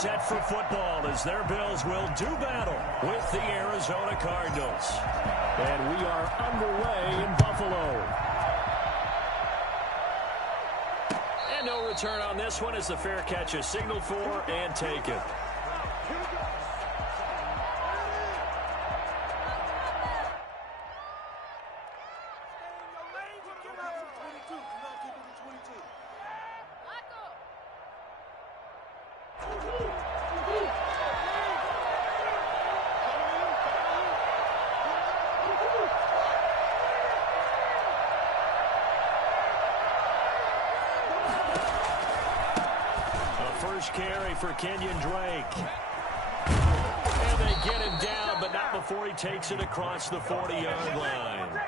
set for football as their Bills will do battle with the Arizona Cardinals. And we are underway in Buffalo. And no return on this one as the fair catch is signaled for and taken. First carry for Kenyon Drake. And they get him down, but not before he takes it across the 40-yard line.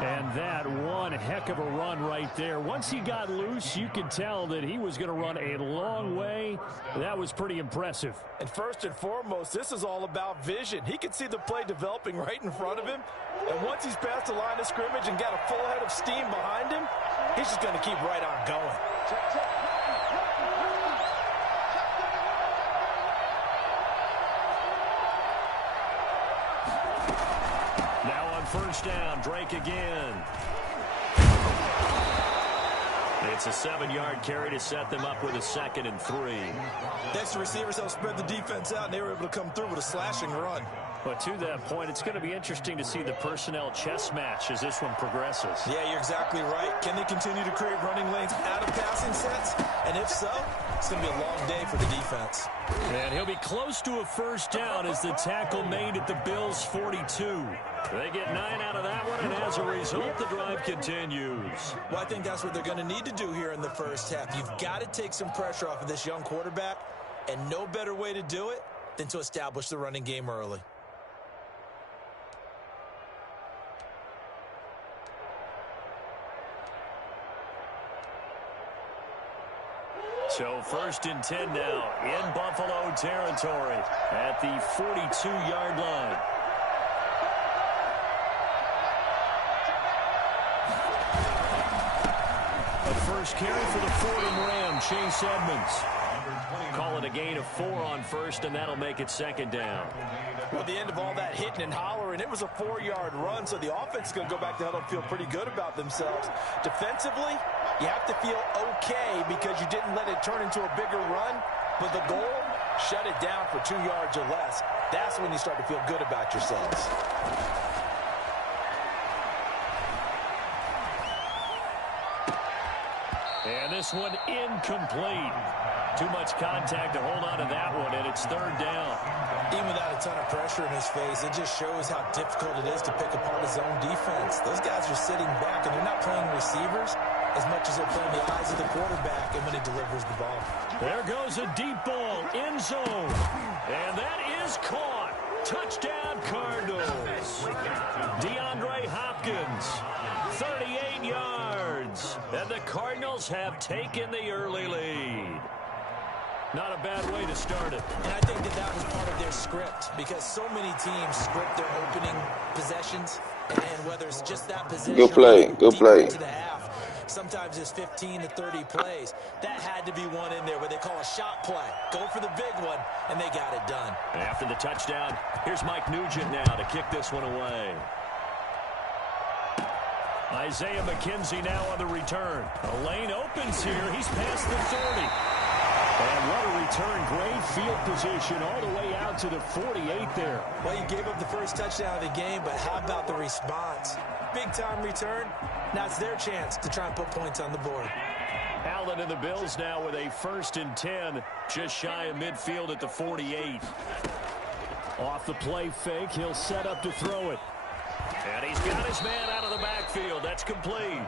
And that one heck of a run right there. Once he got loose, you could tell that he was going to run a long way. That was pretty impressive. And first and foremost, this is all about vision. He could see the play developing right in front of him. And once he's past the line of scrimmage and got a full head of steam behind him, he's just going to keep right on going. First down, Drake again. It's a 7-yard carry to set them up with a 2nd and 3. Next, receivers help spread the defense out, and they were able to come through with a slashing run. But to that point, it's going to be interesting to see the personnel chess match as this one progresses. Yeah, you're exactly right. Can they continue to create running lanes out of passing sets? And if so, it's going to be a long day for the defense. And he'll be close to a first down as the tackle made at the Bills' 42. They get 9 out of that one, and as a result, the drive continues. Well, I think that's what they're going to need to do here in the first half. You've got to take some pressure off of this young quarterback, and no better way to do it than to establish the running game early. So 1st and 10 now in Buffalo territory at the 42-yard line. A first carry for the Fordham Ram, Chase Edmonds. Call it a gain of 4 on first, and that'll make it 2nd down. Well, at the end of all that hitting and hollering, it was a 4-yard run, so the offense is going to go back to huddle and feel pretty good about themselves. Defensively, you have to feel okay because you didn't let it turn into a bigger run, but the goal, shut it down for 2 yards or less. That's when you start to feel good about yourselves. And this one incomplete. Too much contact to hold on to that one, and it's 3rd down. Even without a ton of pressure in his face, it just shows how difficult it is to pick apart his own defense. Those guys are sitting back, and they're not playing receivers as much as they're playing the eyes of the quarterback and when he delivers the ball. There goes a deep ball, end zone. And that is caught. Touchdown, Cardinals. DeAndre Hopkins, 38 yards. And the Cardinals have taken the early lead. Not a bad way to start it. And I think that was part of their script because so many teams script their opening possessions, and whether it's just that possession, good play, good play. To the half, sometimes it's 15 to 30 plays. That had to be one in there where they call a shot play. Go for the big one, and they got it done. After the touchdown, here's Mike Nugent now to kick this one away. Isaiah McKenzie now on the return. A lane opens here. He's past the 30. And what a return. Great field position all the way out to the 48 there. Well, you gave up the first touchdown of the game, but how about the response? Big-time return. Now it's their chance to try and put points on the board. Allen and the Bills now with a 1st and 10, just shy of midfield at the 48. Off the play fake, he'll set up to throw it. And he's got his man out of the backfield. That's complete.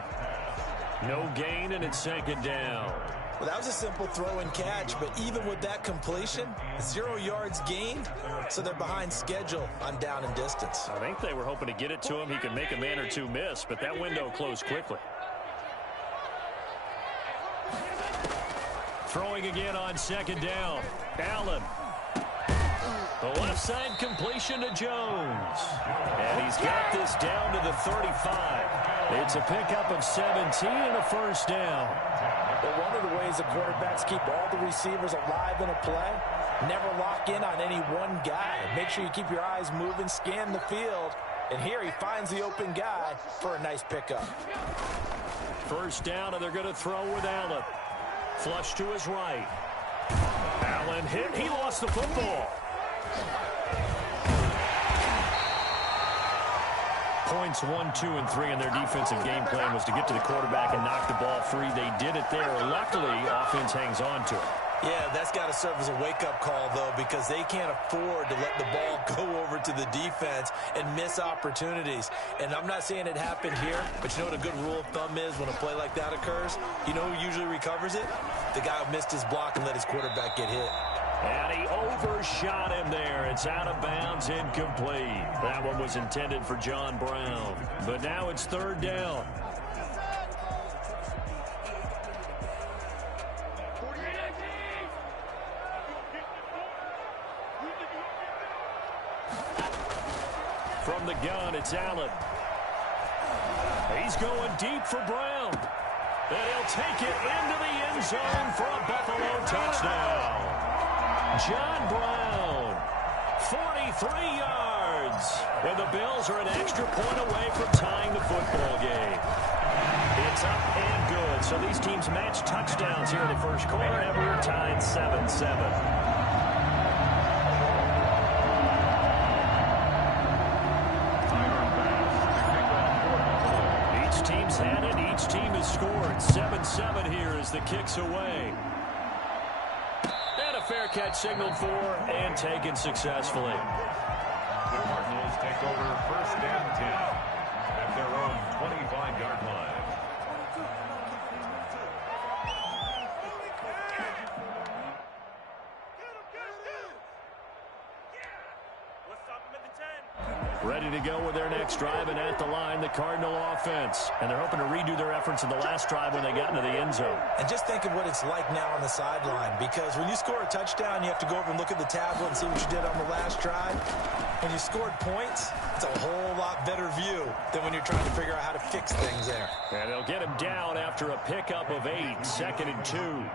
No gain, and it's 2nd down. Well, that was a simple throw and catch, but even with that completion, 0 yards gained, so they're behind schedule on down and distance. I think they were hoping to get it to him. He could make a man or two miss, but that window closed quickly. Throwing again on 2nd down. Allen. The left side completion to Jones. And he's got this down to the 35. It's a pickup of 17 and a first down. But one of the ways the quarterbacks keep all the receivers alive in a play Never lock in on any one guy. Make sure you keep your eyes moving, scan the field. And here he finds the open guy for a nice pickup. First down, and they're going to throw with Allen. Flush to his right. Allen hit. He lost the football. Points 1, 2, and 3 in their defensive game plan was to get to the quarterback and knock the ball free. They did it there. Luckily, offense hangs on to it. Yeah, that's got to serve as a wake-up call, though, because they can't afford to let the ball go over to the defense and miss opportunities. And I'm not saying it happened here, but you know what a good rule of thumb is when a play like that occurs? You know who usually recovers it? The guy who missed his block and let his quarterback get hit. And he overshot him there. It's out of bounds, incomplete. That one was intended for John Brown. But now it's third down. From the gun, it's Allen. He's going deep for Brown. And he'll take it into the end zone for a Buffalo touchdown. John Brown, 43 yards. And the Bills are an extra point away from tying the football game. It's up and good. So these teams match touchdowns here in the first quarter. And we're tied 7-7. Team's had it. Each team has scored. 7-7 here as the kick's away. And a fair catch signaled for and taken successfully. The Cardinals take over first and 10 at their own 25-yard line. Ready to go with their next drive, and at the line, the Cardinal offense. And they're hoping to redo their efforts in the last drive when they got into the end zone. And just think of what it's like now on the sideline, because when you score a touchdown, you have to go over and look at the tablet and see what you did on the last drive. When you scored points, it's a whole lot better view than when you're trying to figure out how to fix things there. And they'll get him down after a pickup of 8, 2nd and 2.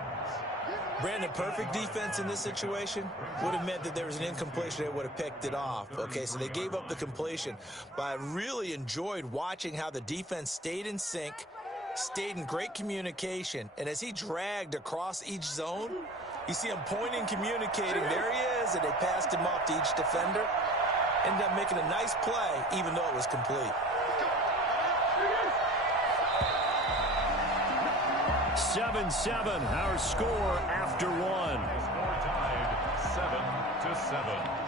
Brandon, perfect defense in this situation would have meant that there was an incompletion. They would have picked it off. Okay, so they gave up the completion. But I really enjoyed watching how the defense stayed in sync, stayed in great communication. And as he dragged across each zone, you see him pointing, communicating. There he is, and they passed him off to each defender. Ended up making a nice play, even though it was complete. 7-7, our score after one. Score tied 7-7.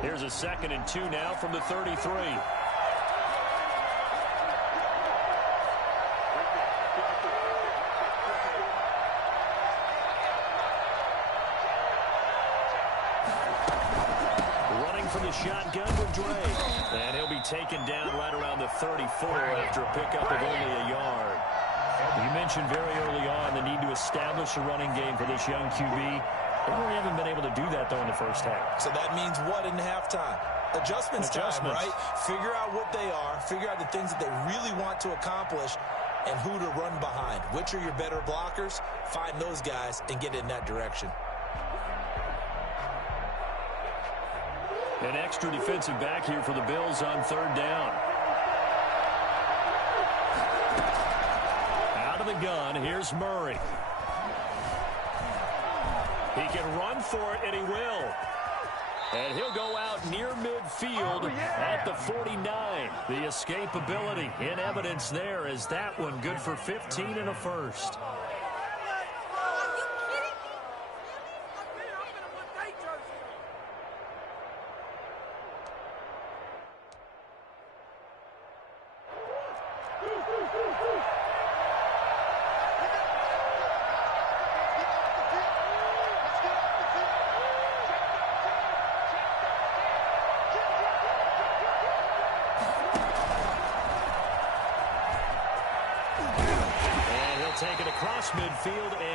Here's a 2nd and 2 now from the 33. For the shotgun with Dre. And he'll be taken down right around the 34 after a pickup of only a yard. You mentioned very early on the need to establish a running game for this young QB. They really haven't been able to do that, though, in the first half. So that means what in halftime? Adjustments time, right? Figure out what they are. Figure out the things that they really want to accomplish and who to run behind. Which are your better blockers? Find those guys and get in that direction. An extra defensive back here for the Bills on third down. Out of the gun, here's Murray. He can run for it, and he will. And he'll go out near midfield at the 49. The escapability in evidence there as that one good for 15 and a first.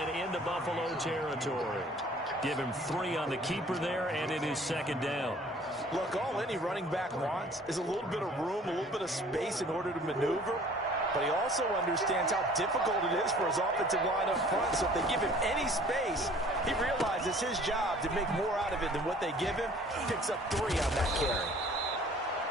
again into Buffalo territory. Give him 3 on the keeper there, and it is 2nd down. Look, all any running back wants is a little bit of room, a little bit of space in order to maneuver. But he also understands how difficult it is for his offensive line up front. So if they give him any space, he realizes his job to make more out of it than what they give him. Picks up 3 on that carry.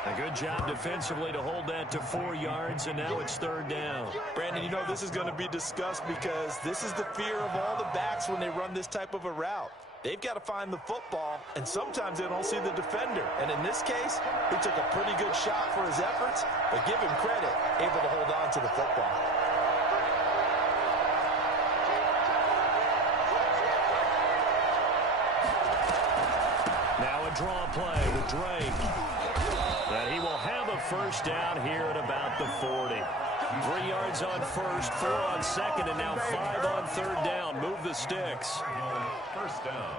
A good job defensively to hold that to 4 yards, and now it's 3rd down. Brandon, you know this is going to be discussed because this is the fear of all the backs when they run this type of a route. They've got to find the football, and sometimes they don't see the defender. And in this case, he took a pretty good shot for his efforts, but give him credit, able to hold on to the football. Now a draw play with Drake. And he will have a 1st down here at about the 40. 3 yards on 1st, 4 on 2nd, and now 5 on 3rd down. Move the sticks. 1st down.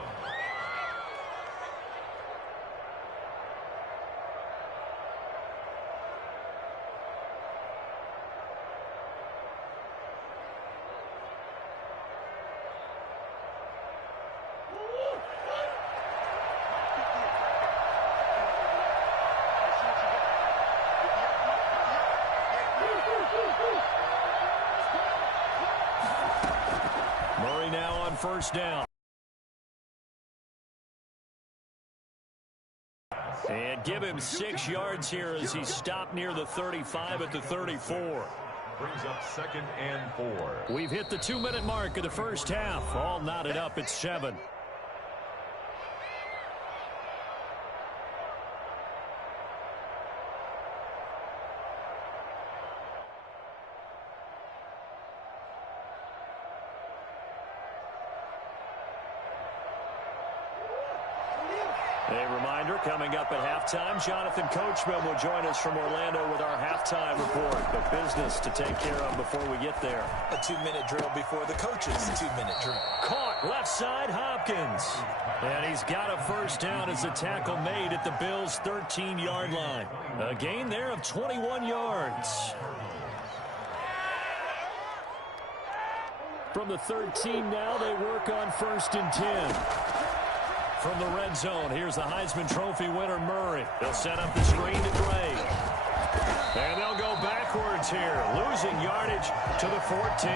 Murray now on 1st down. And give him 6 yards here as he stopped near the 35 at the 34. Brings up 2nd and 4. We've hit the 2-minute mark of the 1st half. All knotted up at 7. A reminder, coming up at halftime, Jonathan Coachman will join us from Orlando with our halftime report. But business to take care of before we get there. A 2-minute drill before the coach's 2-minute drill. Caught left side, Hopkins. And he's got a 1st down as the tackle made at the Bills' 13-yard line. A gain there of 21 yards. From the 13 now, they work on 1st and 10. From the red zone, here's the Heisman Trophy winner, Murray. They'll set up the screen to Drake. And they'll go backwards here, losing yardage to the 14.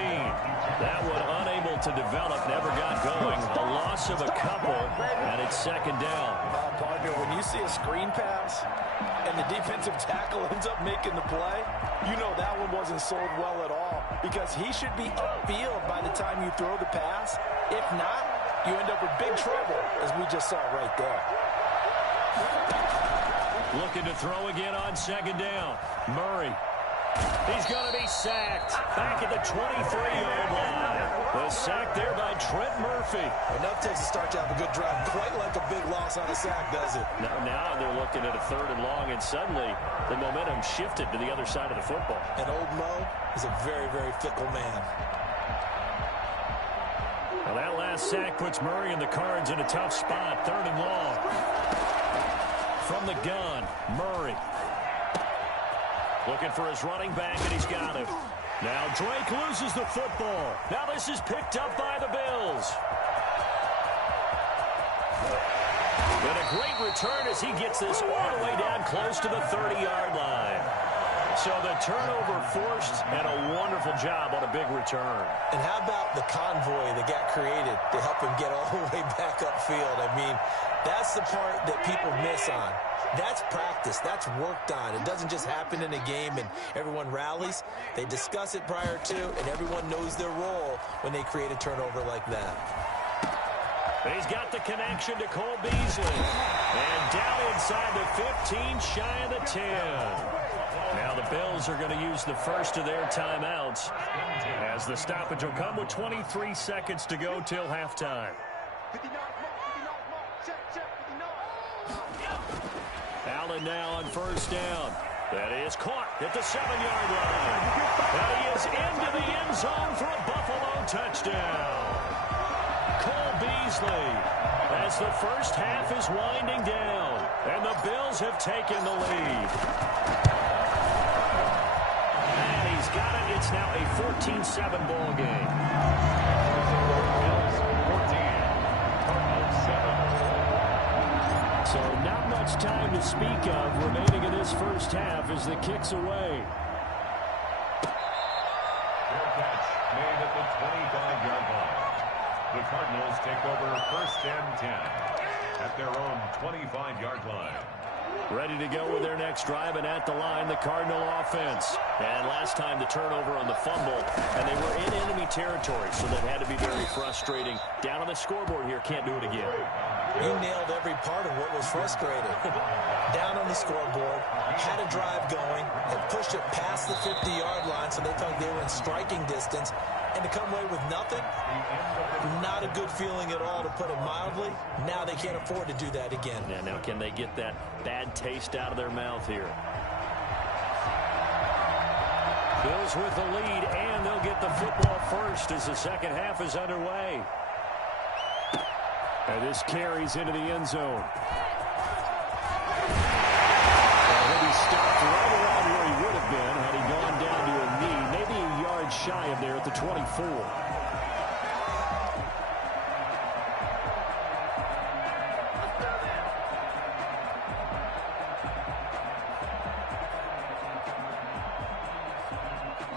That one unable to develop, never got going. A loss of a couple, and it's 2nd down. Partner, when you see a screen pass and the defensive tackle ends up making the play, you know that one wasn't sold well at all because he should be upfield by the time you throw the pass. If not, you end up with big trouble, as we just saw right there. Looking to throw again on 2nd down. Murray. He's going to be sacked back at the 23-yard line. The sack there by Trent Murphy. Enough takes to start to have a good drive. Quite like a big loss on a sack, does it? Now they're looking at a 3rd and long, and suddenly the momentum shifted to the other side of the football. And old Mo is a very, very fickle man. Well, that last sack puts Murray and the Cards in a tough spot. 3rd and long. From the gun, Murray. Looking for his running back, and he's got him. Now Drake loses the football. Now this is picked up by the Bills. And a great return as he gets this all the way down close to the 30-yard line. So the turnover forced, and a wonderful job on a big return. And how about the convoy that got created to help him get all the way back upfield? I mean, that's the part that people miss on. That's practice. That's worked on. It doesn't just happen in a game and everyone rallies. They discuss it prior to, and everyone knows their role when they create a turnover like that. He's got the connection to Cole Beasley. And down inside the 15, shy of the 10. Now the Bills are going to use the first of their timeouts as the stoppage will come with 23 seconds to go till halftime. Allen now on 1st down. That is caught at the 7-yard line. And he is into the end zone for a Buffalo touchdown. Cole Beasley as the first half is winding down. And the Bills have taken the lead. And he's got it. It's now a 14-7 ball game. to speak of remaining in this first half as the kick's away. Fair catch made at the 25-yard line. The Cardinals take over first and 10 at their own 25-yard line. Ready to go with their next drive, and at the line, the Cardinal offense. And last time, the turnover on the fumble, and they were in enemy territory, so that had to be very frustrating. Down on the scoreboard here, can't do it again. You nailed every part of what was frustrating. Down on the scoreboard, had a drive going, and pushed it past the 50-yard line, so they felt they were in striking distance. And to come away with nothing, not a good feeling at all, to put it mildly. Now they can't afford to do that again. Yeah, now can they get that bad taste out of their mouth here? Bills with the lead, and they'll get the football first as the second half is underway. And this carries into the end zone. He'll be stopped right around where he would have been had he gone down to a knee, maybe a yard shy of there at the 24.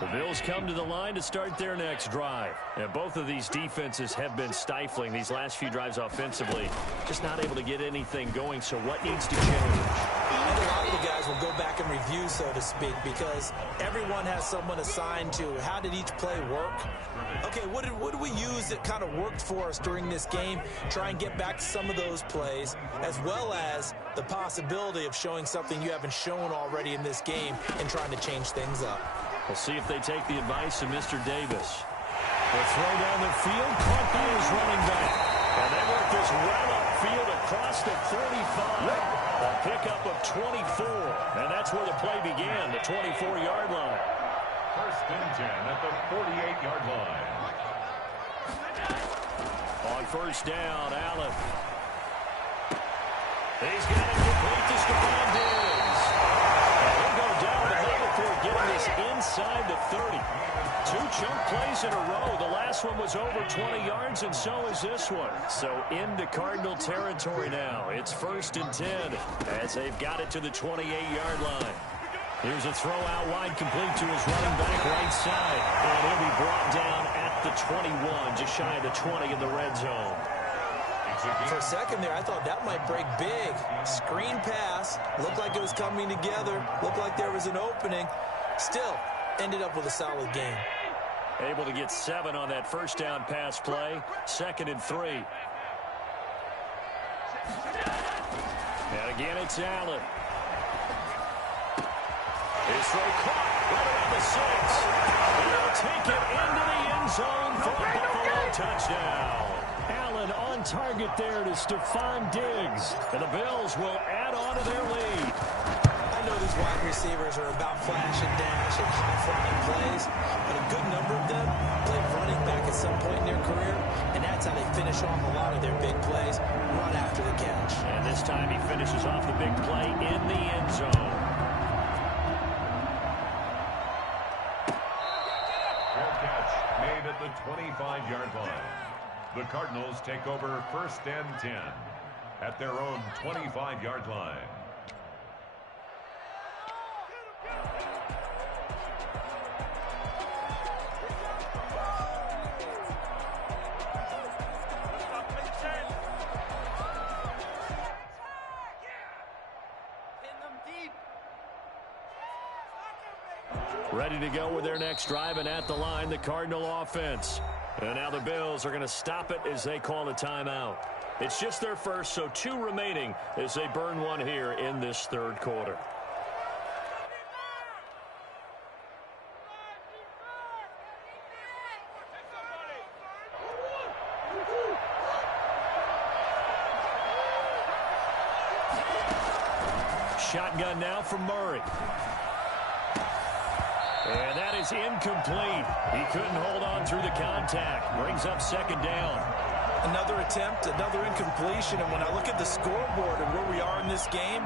The Bills come to the line to start their next drive. And both of these defenses have been stifling these last few drives offensively. Just not able to get anything going, so what needs to change? And a lot of the guys will go back and review, so to speak, because everyone has someone assigned to how did each play work. Okay, what did we use that kind of worked for us during this game? Try and get back to some of those plays, as well as the possibility of showing something you haven't shown already in this game and trying to change things up. We'll see if they take the advice of Mr. Davis. They'll throw down the field. Caught by his running back. And they work this well upfield across the 35. A pickup of 24. And that's where the play began, the 24-yard line. First and 10 at the 48-yard line. On first down, Allen. He's got it complete to Stephon Diggs. And he'll go down the middle before getting this inside the 30. Two chunk plays in a row. The last one was over 20 yards, and so is this one. So into Cardinal territory now. It's first and 10 as they've got it to the 28-yard line. Here's a throw out wide, complete to his running back right side. And he'll be brought down at the 21, just shy of the 20 in the red zone. For a second there, I thought that might break big. Screen pass. Looked like it was coming together. Looked like there was an opening. Still, ended up with a solid game. Able to get 7 on that first down pass play. 2nd and 3. And again, it's Allen. His throw caught right around the 6. He'll take it into the end zone for a Buffalo touchdown. Allen on target there to Stephon Diggs. And the Bills will add on to their lead. I know these wide receivers are about flash and dash and high-flying plays, but a good number of them played running back at some point in their career, and that's how they finish off a lot of their big plays, run after the catch. And this time he finishes off the big play in the end zone. Fair catch made at the 25-yard line. The Cardinals take over first and 10 at their own 25-yard line. Ready to go with their next drive, and at the line, the Cardinal offense. And now the Bills are going to stop it as they call a timeout. It's just their first, so 2 remaining as they burn one here in this third quarter. Shotgun now from Murray. And that is incomplete. He couldn't hold on through the contact. Brings up 2nd down. Another attempt, another incompletion, and when I look at the scoreboard and where we are in this game,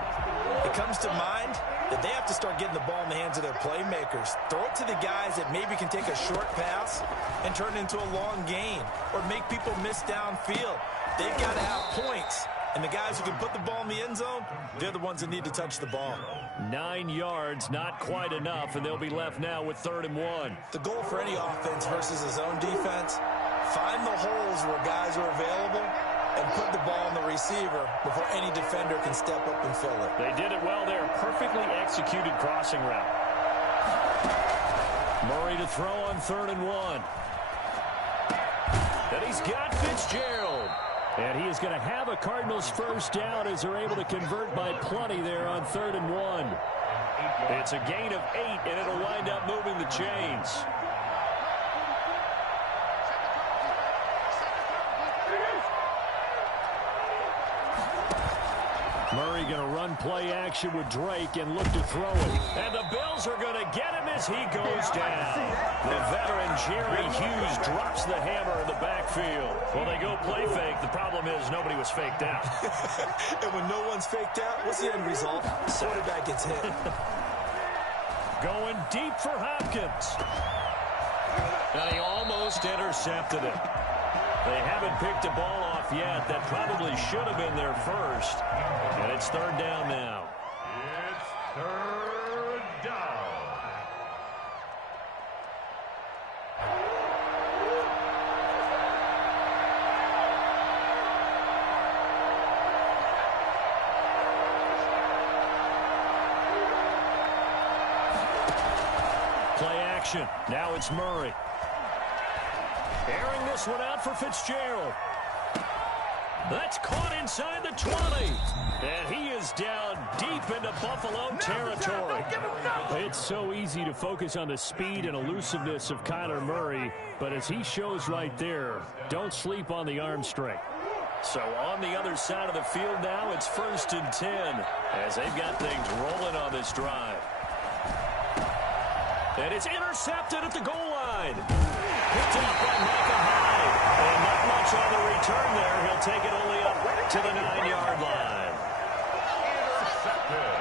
it comes to mind that they have to start getting the ball in the hands of their playmakers. Throw it to the guys that maybe can take a short pass and turn it into a long gain or make people miss downfield. They've got to have points And the guys who can put the ball in the end zone, they're the ones that need to touch the ball. 9 yards, not quite enough, and they'll be left now with 3rd and 1. The goal for any offense versus a zone defense, find the holes where guys are available and put the ball on the receiver before any defender can step up and fill it. They did it well there. Perfectly executed crossing route. Murray to throw on 3rd and 1. And he's got Fitzgerald. And he is going to have a Cardinals first down as they're able to convert by plenty there on 3rd and 1. It's a gain of 8, and it'll wind up moving the chains. Murray going to run play action with Drake and look to throw it. And the Bills are going to get him as he goes down. The veteran Jerry Hughes drops the hammer in the backfield. Well, they go play fake. The problem is nobody was faked out. And when no one's faked out, what's the end result? Quarterback gets hit. Going deep for Hopkins. And he almost intercepted it. They haven't picked a ball off yet. That probably should have been their first. And it's 3rd down now. It's 3rd down. Play action. Now it's Murray. Airing this one out for Fitzgerald. That's caught inside the 20. And he is down deep into Buffalo territory. It's so easy to focus on the speed and elusiveness of Kyler Murray, but as he shows right there, don't sleep on the arm strength. So on the other side of the field now, it's 1st and 10 as they've got things rolling on this drive. And it's intercepted at the goal line. Picked up by Micah Hyde. And not much on the return there. He'll take it only up to the 9-yard line. Intercepted.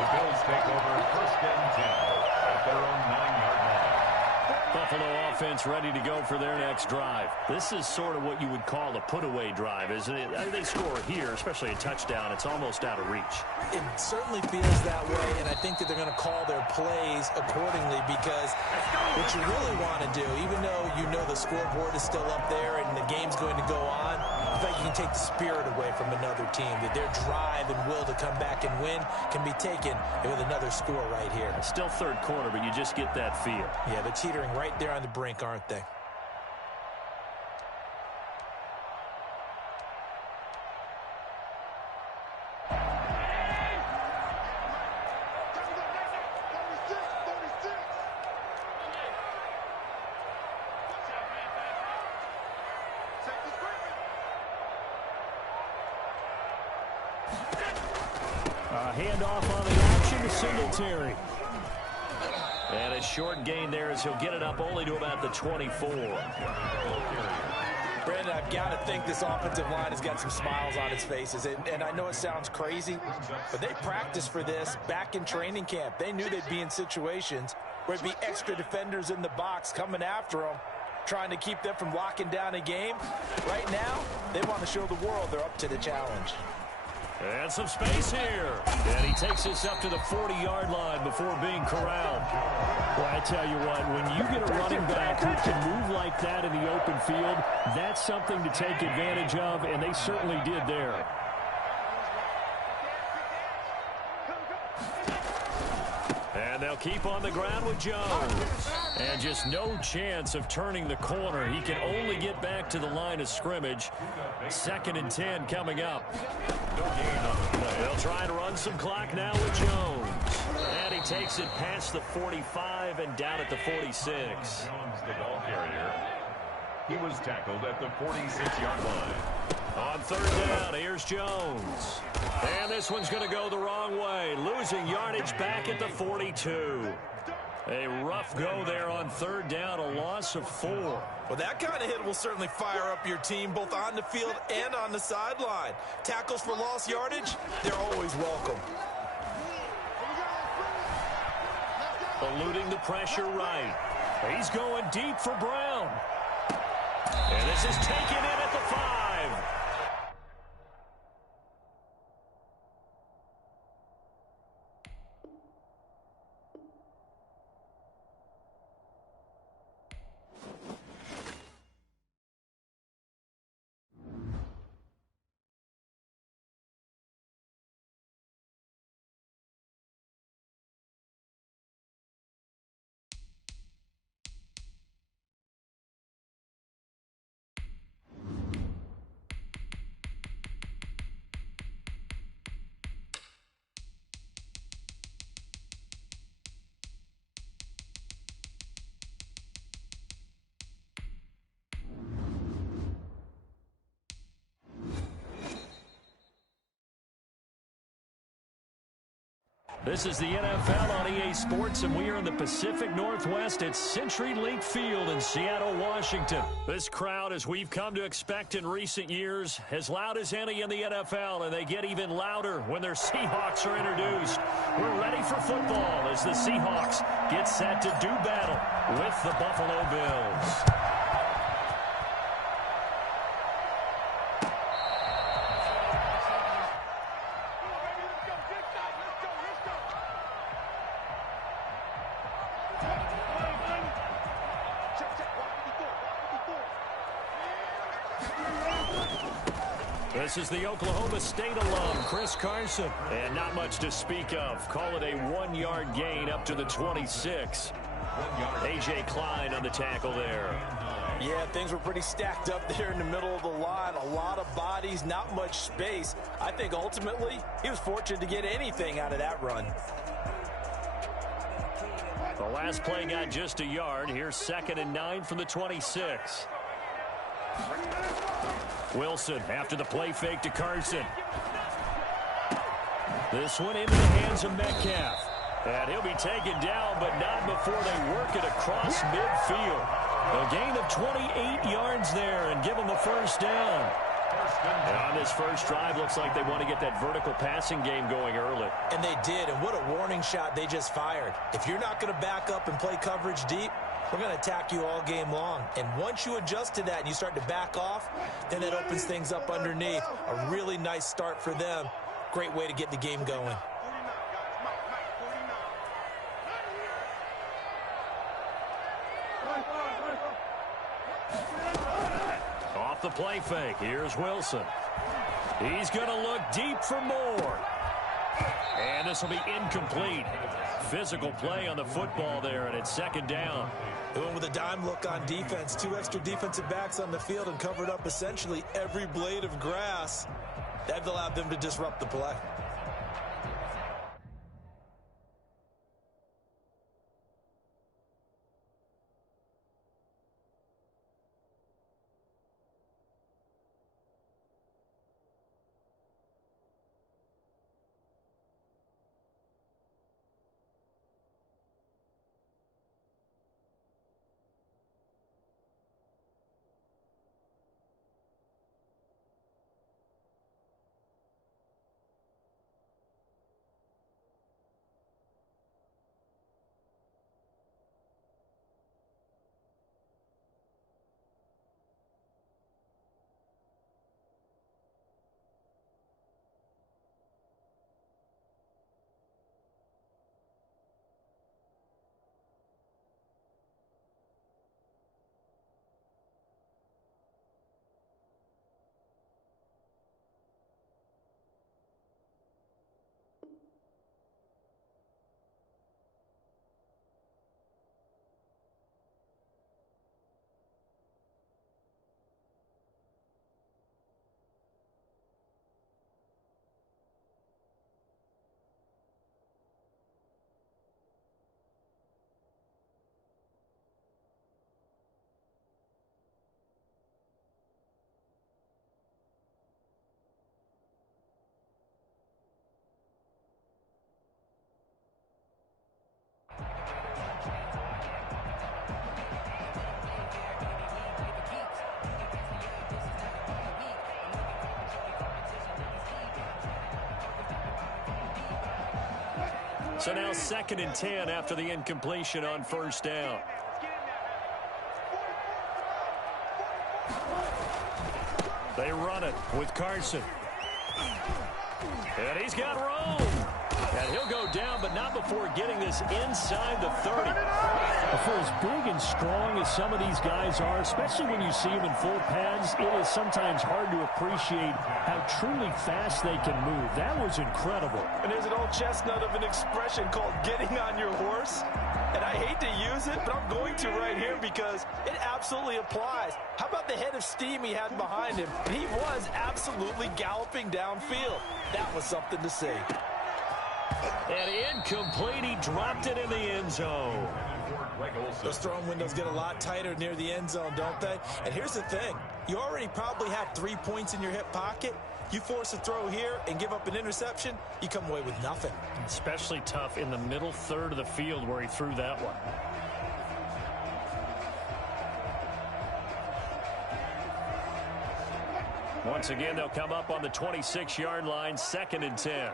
The Bills take over 1st and 10 at their own 9-yard line. Buffalo offense ready to go for their next drive. This is sort of what you would call a put-away drive, isn't it? They score here, especially a touchdown. It's almost out of reach. It certainly feels that way, and I think that they're going to call their plays accordingly because what you really want to do, even though you know the scoreboard is still up there and the game's going to go on, I think you can take the spirit away from another team, that their drive and will to come back and win can be taken with another score right here. It's still 3rd quarter, but you just get that feel. Yeah, they're teetering right there on the brink, aren't they? Handoff on the action to Singletary. And a short gain there as he'll get it up only to about the 24. Brandon, I've got to think this offensive line has got some smiles on its faces. And I know it sounds crazy, but they practiced for this back in training camp. They knew they'd be in situations where it'd be extra defenders in the box coming after them, trying to keep them from locking down a game. Right now, they want to show the world they're up to the challenge. And some space here. And he takes this up to the 40-yard line before being corralled. Well, I tell you what, when you get a running back who can move like that in the open field, that's something to take advantage of, and they certainly did there. And they'll keep on the ground with Jones. And just no chance of turning the corner. He can only get back to the line of scrimmage. 2nd and 10 coming up. They'll try and run some clock now with Jones. And he takes it past the 45 and down at the 46. Jones, the ball carrier. He was tackled at the 46-yard line. On 3rd down, here's Jones. And this one's going to go the wrong way. Losing yardage back at the 42. A rough go there on 3rd down, a loss of 4. Well, that kind of hit will certainly fire up your team both on the field and on the sideline. Tackles for lost yardage, they're always welcome. Eluding the pressure right. He's going deep for Brown. And this is taken in at the 5. This is the NFL on EA Sports, and we are in the Pacific Northwest at CenturyLink Field in Seattle, Washington. This crowd, as we've come to expect in recent years, as loud as any in the NFL, and they get even louder when their Seahawks are introduced. We're ready for football as the Seahawks get set to do battle with the Buffalo Bills. This is the Oklahoma State alum, Chris Carson. And not much to speak of. Call it a 1-yard gain up to the 26. A.J. Klein on the tackle there. Yeah, things were pretty stacked up there in the middle of the line. A lot of bodies, not much space. I think ultimately he was fortunate to get anything out of that run. The last play got just a yard. Here's 2nd and 9 from the 26. Wilson after the play fake to Carson. This one into the hands of Metcalf. And he'll be taken down, but not before they work it across midfield. A gain of 28 yards there and give them the first down. And on this first drive, looks like they want to get that vertical passing game going early. And they did, and what a warning shot they just fired. If you're not going to back up and play coverage deep, we're going to attack you all game long. And once you adjust to that and you start to back off, then that opens things up underneath. A really nice start for them. Great way to get the game going. Off the play fake, here's Wilson. He's going to look deep for more. And this will be incomplete. Physical play on the football there, and it's 2nd down. They went with a dime look on defense. 2 extra defensive backs on the field and covered up essentially every blade of grass. That allowed them to disrupt the play. So now 2nd and 10 after the incompletion on first down. They run it with Carson. And he's got room. And he'll go down, but not before getting this inside the 30. For as big and strong as some of these guys are, especially when you see them in full pads, it is sometimes hard to appreciate how truly fast they can move. That was incredible. And there's an old chestnut of an expression called getting on your horse. And I hate to use it, but I'm going to right here because it absolutely applies. How about the head of steam he had behind him? He was absolutely galloping downfield. That was something to see. And incomplete, he dropped it in the end zone. Those throwing windows get a lot tighter near the end zone, don't they? And here's the thing. You already probably have 3 points in your hip pocket. You force a throw here and give up an interception, you come away with nothing. Especially tough in the middle third of the field where he threw that one. Once again, they'll come up on the 26-yard line, 2nd and 10.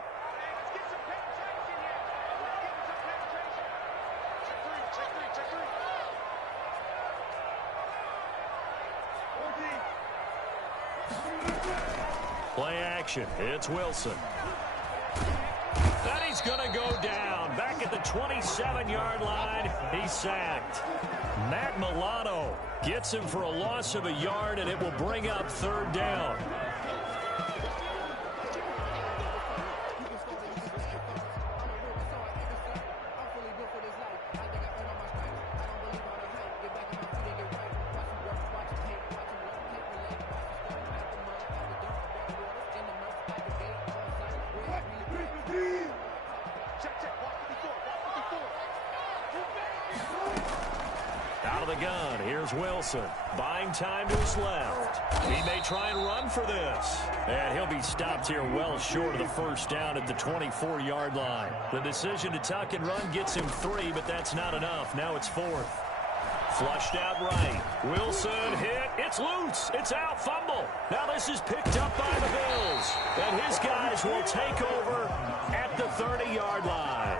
Play action. It's Wilson. And he's going to go down. Back at the 27-yard line, he's sacked. Matt Milano gets him for a loss of a yard, and it will bring up 3rd down. Out of the gun, here's Wilson. Buying time to his left. He may try and run for this. And he'll be stopped here well short of the 1st down at the 24-yard line. The decision to tuck and run gets him 3, but that's not enough. Now it's 4th. Flushed out right. Wilson hit. It's loose. It's out. Fumble. Now this is picked up by the Bills. And his guys will take over at the 30-yard line.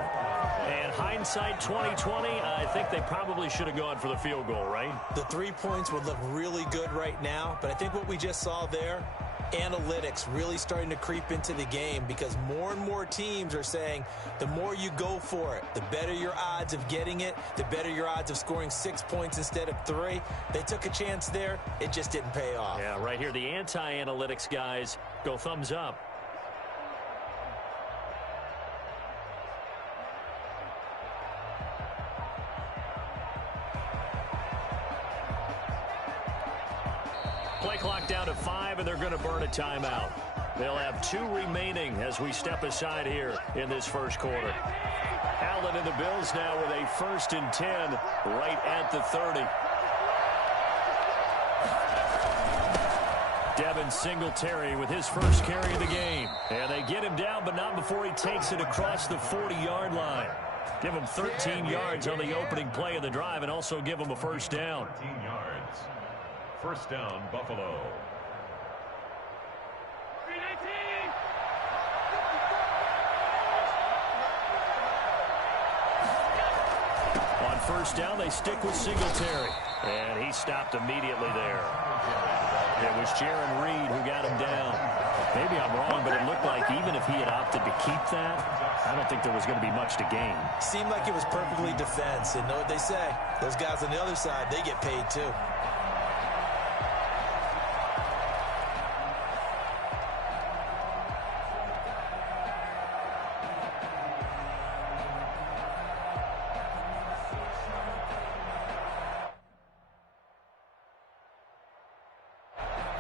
And hindsight 2020, I think they probably should have gone for the field goal, right? The 3 points would look really good right now, but I think what we just saw there, analytics really starting to creep into the game because more and more teams are saying the more you go for it, the better your odds of getting it, the better your odds of scoring 6 points instead of 3. They took a chance there. It just didn't pay off. Yeah, right here, the anti-analytics guys go thumbs up. Play clock down to 5, and they're going to burn a timeout. They'll have 2 remaining as we step aside here in this first quarter. Allen and the Bills now with a 1st and 10 right at the 30. Devin Singletary with his first carry of the game. And they get him down, but not before he takes it across the 40-yard line. Give him 13 yards on the opening play of the drive and also give him a 1st down. 13 yards. 1st down, Buffalo. On 1st down, they stick with Singletary. And he stopped immediately there. It was Jaron Reed who got him down. Maybe I'm wrong, but it looked like even if he had opted to keep that, I don't think there was going to be much to gain. Seemed like it was perfectly defense. And know what they say? Those guys on the other side, they get paid too.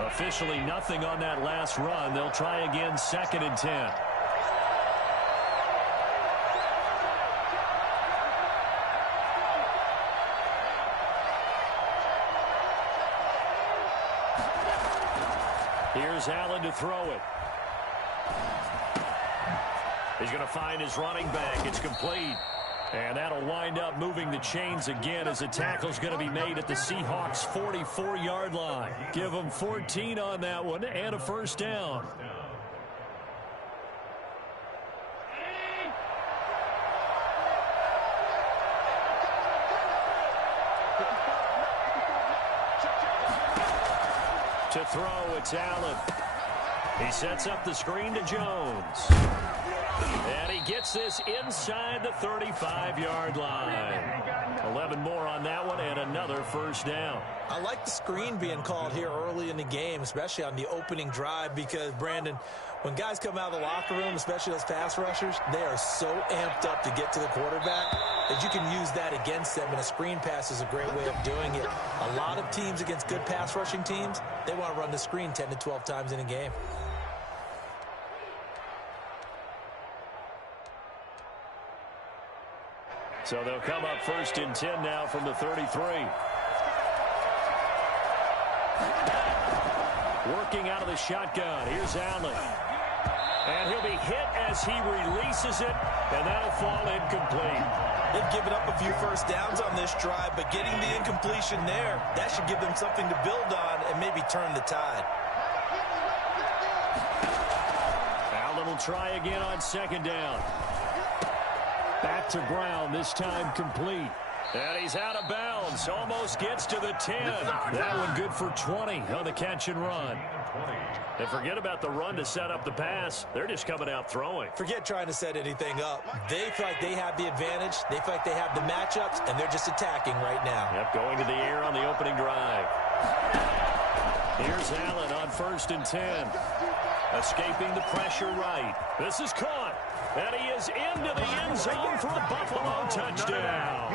Officially nothing on that last run. They'll try again, 2nd and 10. Here's Allen to throw it. He's going to find his running back. It's complete. And that'll wind up moving the chains again as the tackle's going to be made at the Seahawks' 44-yard line. Give them 14 on that one and a 1st down. To throw, it's Allen. He sets up the screen to Jones. And he gets this inside the 35-yard line. 11 more on that one and another 1st down. I like the screen being called here early in the game, especially on the opening drive, because, Brandon, when guys come out of the locker room, especially those pass rushers, they are so amped up to get to the quarterback that you can use that against them, and a screen pass is a great way of doing it. A lot of teams against good pass rushing teams, they want to run the screen 10 to 12 times in a game. So they'll come up 1st and 10 now from the 33. Working out of the shotgun. Here's Allen. And he'll be hit as he releases it, and that'll fall incomplete. They've given up a few first downs on this drive, but getting the incompletion there, that should give them something to build on and maybe turn the tide. Allen will try again on 2nd down. Back to Brown, this time complete. And he's out of bounds. Almost gets to the 10. That one good for 20 on the catch and run. And forget about the run to set up the pass. They're just coming out throwing. Forget trying to set anything up. They feel like they have the advantage. They feel like they have the matchups, and they're just attacking right now. Yep, going to the air on the opening drive. Here's Allen on 1st and 10. Escaping the pressure right. This is caught. And he is into the end zone for a Buffalo touchdown.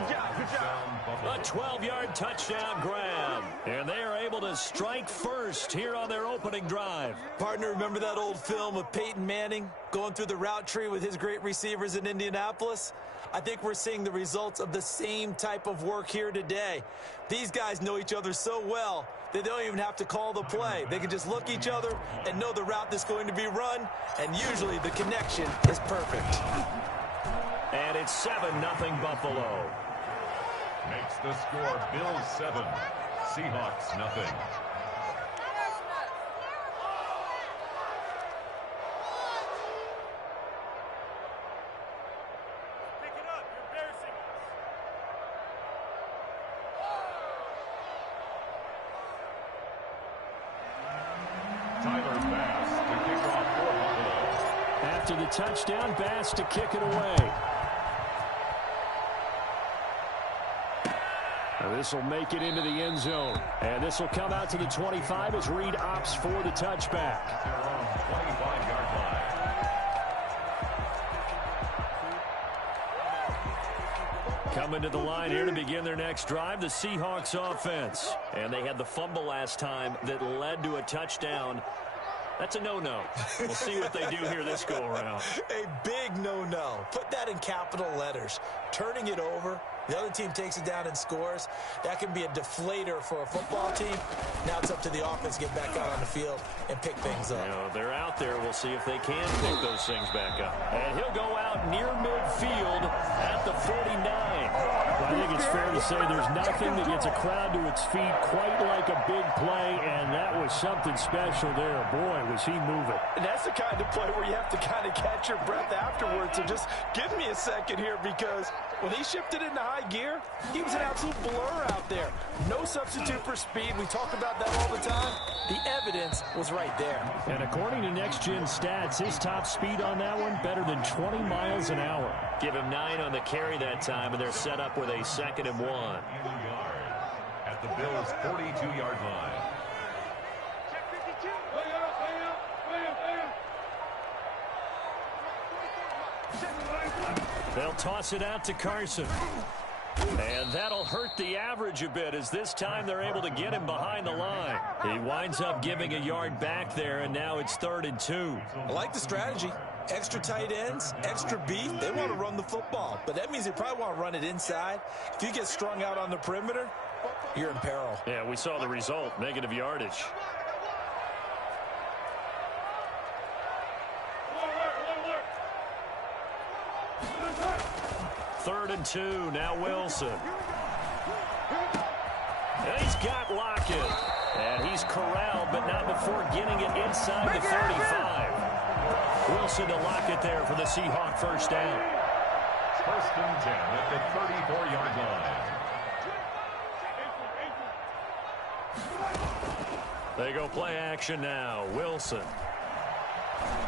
A 12-yard touchdown grab. And they are able to strike first here on their opening drive. Partner, remember that old film of Peyton Manning going through the route tree with his great receivers in Indianapolis? I think we're seeing the results of the same type of work here today. These guys know each other so well, they don't even have to call the play. They can just look each other and know the route that's going to be run, and usually the connection is perfect. And it's 7-0 Buffalo. Makes the score Bills 7, Seahawks nothing. After the touchdown, Bass to kick it away. This will make it into the end zone. And this will come out to the 25 as Reed opts for the touchback. Their own 25-yard line. Coming to the line here to begin their next drive, the Seahawks offense. And they had the fumble last time that led to a touchdown. That's a no-no. We'll see what they do here this go-around. A big no-no. Put that in capital letters. Turning it over, the other team takes it down and scores. That can be a deflator for a football team. Now it's up to the offense to get back out on the field and pick things up. You know, they're out there. We'll see if they can pick those things back up. And he'll go out near midfield at the 49. I think it's fair to say there's nothing that gets a crowd to its feet quite like a big play, and that was something special there. Boy, was he moving. And that's the kind of play where you have to kind of catch your breath afterwards and just give me a second here, because when he shifted into high gear, he was an absolute blur out there. No substitute for speed. We talk about that all the time. The evidence was right there. And according to Next Gen Stats, his top speed on that one, better than 20 miles an hour. Give him 9 on the carry that time, and they're set up with a 2nd and 1. At the Bills' 42-yard line. They'll toss it out to Carson. And that'll hurt the average a bit, as this time they're able to get him behind the line. He winds up giving a yard back there, and now it's 3rd and 2. I like the strategy. Extra tight ends, extra beef. They want to run the football, but that means they probably want to run it inside. If you get strung out on the perimeter, you're in peril. Yeah, we saw the result, negative yardage. Third and 2, now Wilson. And he's got Lockett. And he's corralled, but not before getting it inside the 35. Wilson to Lockett there for the Seahawk first down. 1st and 10 at the 34-yard line. They go play action now. Wilson.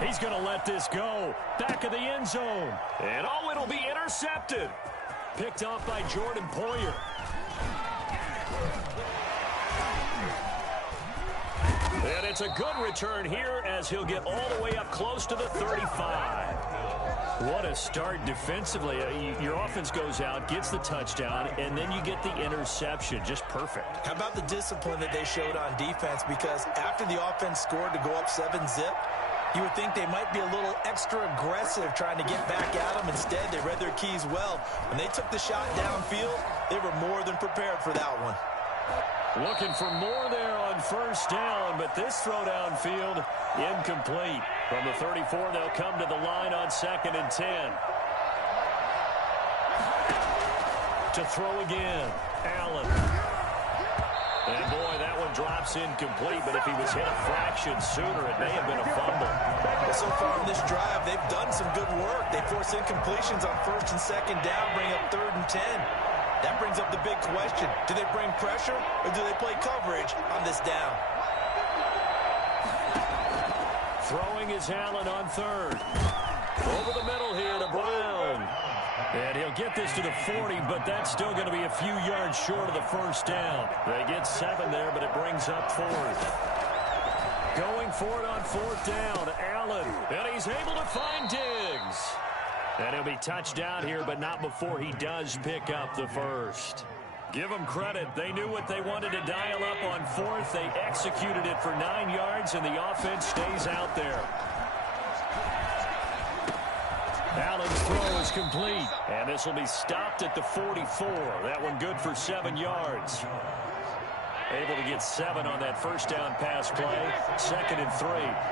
He's going to let this go. Back of the end zone. And oh, it'll be intercepted. Picked off by Jordan Poyer. And it's a good return here as he'll get all the way up close to the 35. What a start defensively. Your offense goes out, gets the touchdown, and then you get the interception. Just perfect. How about the discipline that they showed on defense? Because after the offense scored to go up 7-zip, You would think they might be a little extra aggressive trying to get back at them. Instead, they read their keys well. When they took the shot downfield, they were more than prepared for that one. Looking for more there on first down, but this throw downfield incomplete. From the 34, they'll come to the line on 2nd and 10. To throw again, Allen. And boy, that one drops incomplete, but if he was hit a fraction sooner, it may have been a fumble. Well, so far in this drive, they've done some good work. They force incompletions on 1st and 2nd down, bring up 3rd and 10. That brings up the big question. Do they bring pressure or do they play coverage on this down? Throwing is Allen on 3rd. Over the middle here to Brown. And he'll get this to the 40, but that's still going to be a few yards short of the first down. They get 7 there, but it brings up 4th. Going for it on 4th down, Allen. And he's able to find Diggs. And he'll be touched down here, but not before he does pick up the first. Give them credit. They knew what they wanted to dial up on 4th. They executed it for 9 yards, and the offense stays out there. Allen's throw is complete, and this will be stopped at the 44. That one good for 7 yards. Able to get 7 on that first down pass play. 2nd and 3.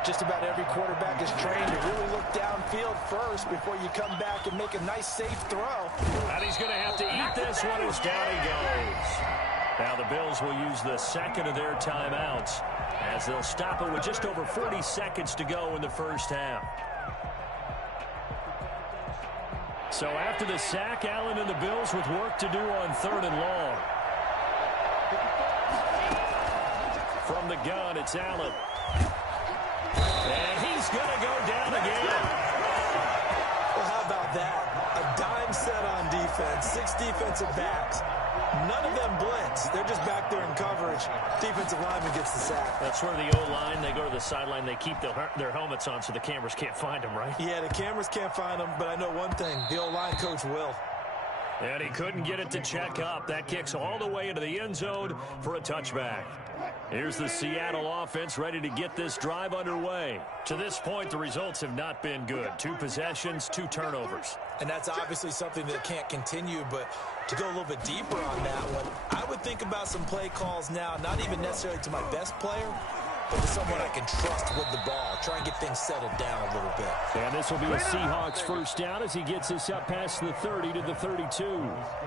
Just about every quarterback is trained to really look downfield first before you come back and make a nice, safe throw. And he's going to have to eat this one as down he goes. Now the Bills will use the 2nd of their timeouts as they'll stop it with just over 40 seconds to go in the first half. So after the sack, Allen and the Bills with work to do on 3rd and long. From the gun, it's Allen. And he's going to go down again. Well, how about that? A dime set on defense, 6 defensive backs. None of them blitz. They're just back there in coverage. Defensive lineman gets the sack. That's where the O-line, they go to the sideline, they keep their helmets on so the cameras can't find them, right? Yeah, the cameras can't find them, but I know one thing. The O-line coach will. And he couldn't get it to check up. That kicks all the way into the end zone for a touchback. Here's the Seattle offense ready to get this drive underway. To this point, the results have not been good. 2 possessions, 2 turnovers. And that's obviously something that can't continue, but to go a little bit deeper on that one, I would think about some play calls now, not even necessarily to my best player, but to someone I can trust with the ball. Try and get things settled down a little bit. And this will be a Seahawks first down as he gets us up past the 30 to the 32.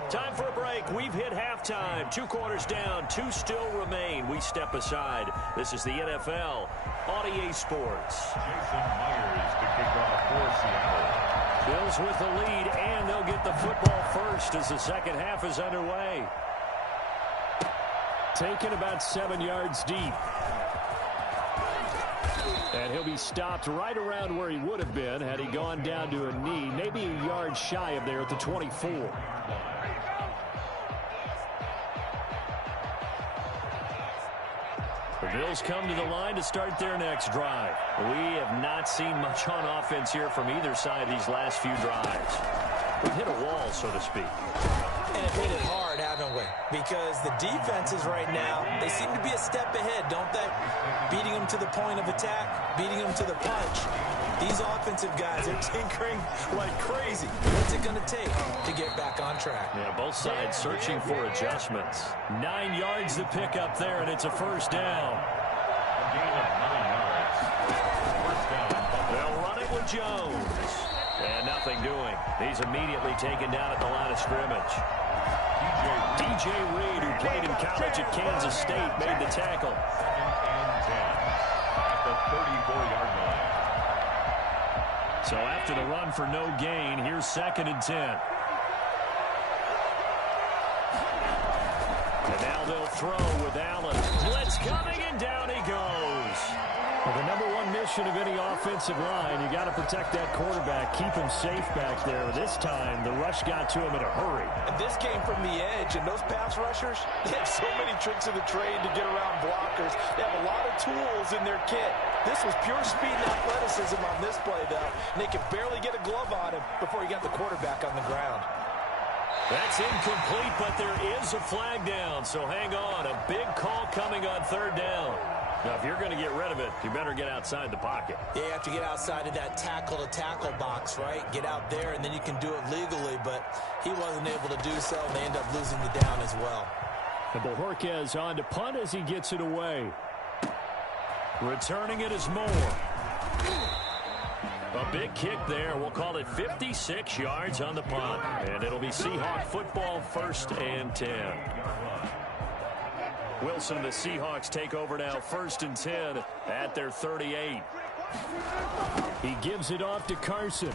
Time for a break. We've hit halftime. 2 quarters down. 2 still remain. We step aside. This is the NFL on EA Sports. Jason Myers to kick off for Seattle. Bills with the lead, and they'll get the football first as the second half is underway. Taken about 7 yards deep. And he'll be stopped right around where he would have been had he gone down to a knee, maybe a yard shy of there at the 24. The Bills come to the line to start their next drive. We have not seen much on offense here from either side these last few drives. We've hit a wall, so to speak. And it hit it hard, haven't we? Because the defenses right now, they seem to be a step ahead, don't they? Beating them to the point of attack, beating them to the punch. These offensive guys are tinkering like crazy. What's it going to take to get back on track? Yeah, both sides searching for adjustments. 9 yards to pick up there, and it's a first down. A gain of 9 yards. First down. They'll run it with Jones. And nothing doing. He's immediately taken down at the line of scrimmage. DJ Reed, who played in college at Kansas State, made the tackle. 2nd and 10 at the 34-yard line. So after the run for no gain, here's 2nd and 10. And now they'll throw with Allen. Blitz coming, and down he goes. Well, the number one mission of any offensive line, you got to protect that quarterback, keep him safe back there. This time, the rush got to him in a hurry. And this came from the edge, and those pass rushers, they have so many tricks of the trade to get around blockers. They have a lot of tools in their kit. This was pure speed and athleticism on this play, though. And they could barely get a glove on him before he got the quarterback on the ground. That's incomplete, but there is a flag down, so hang on. A big call coming on 3rd down. Now, if you're going to get rid of it, you better get outside the pocket. Yeah, you have to get outside of that tackle-to-tackle box, right? Get out there, and then you can do it legally, but he wasn't able to do so, and they end up losing the down as well. And Bojorquez on to punt as he gets it away. Returning it is Moore. A big kick there. We'll call it 56 yards on the punt. And it'll be Seahawk football, 1st and 10. Wilson and the Seahawks take over now, 1st and 10 at their 38. He gives it off to Carson.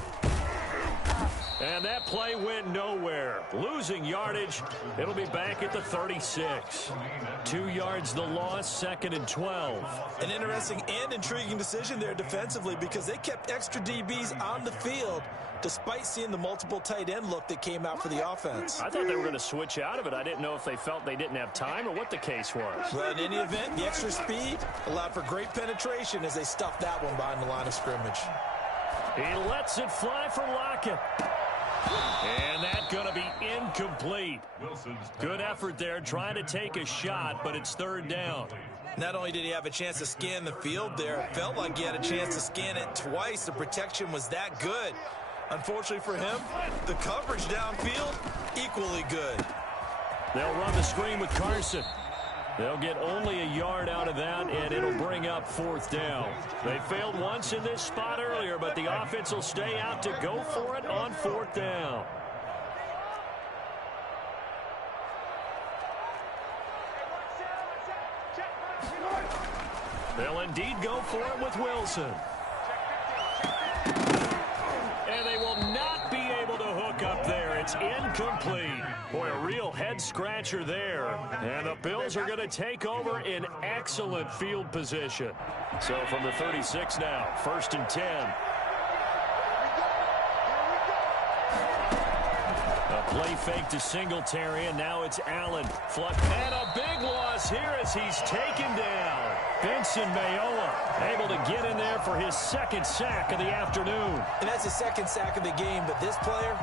And that play went nowhere. Losing yardage. It'll be back at the 36. 2 yards the loss, 2nd and 12. An interesting and intriguing decision there defensively because they kept extra DBs on the field despite seeing the multiple tight end look that came out for the offense. I thought they were going to switch out of it. I didn't know if they felt they didn't have time or what the case was. Well, in any event, the extra speed allowed for great penetration as they stuffed that one behind the line of scrimmage. He lets it fly for Lockett. And that's going to be incomplete. Good effort there trying to take a shot, but it's 3rd down. Not only did he have a chance to scan the field there, it felt like he had a chance to scan it twice. The protection was that good. Unfortunately for him, the coverage downfield, equally good. They'll run the screen with Carson. They'll get only a yard out of that, and it'll bring up 4th down. They failed once in this spot earlier, but the offense will stay out to go for it on 4th down. They'll indeed go for it with Wilson. And they will not be able to hook up there. It's incomplete. Boy, a real head-scratcher there. And the Bills are going to take over in excellent field position. So from the 36 now, 1st and 10. A play fake to Singletary, and now it's Allen. And a big loss here as he's taken down. Benson Mayowa able to get in there for his 2nd sack of the afternoon. And that's his 2nd sack of the game, but this player,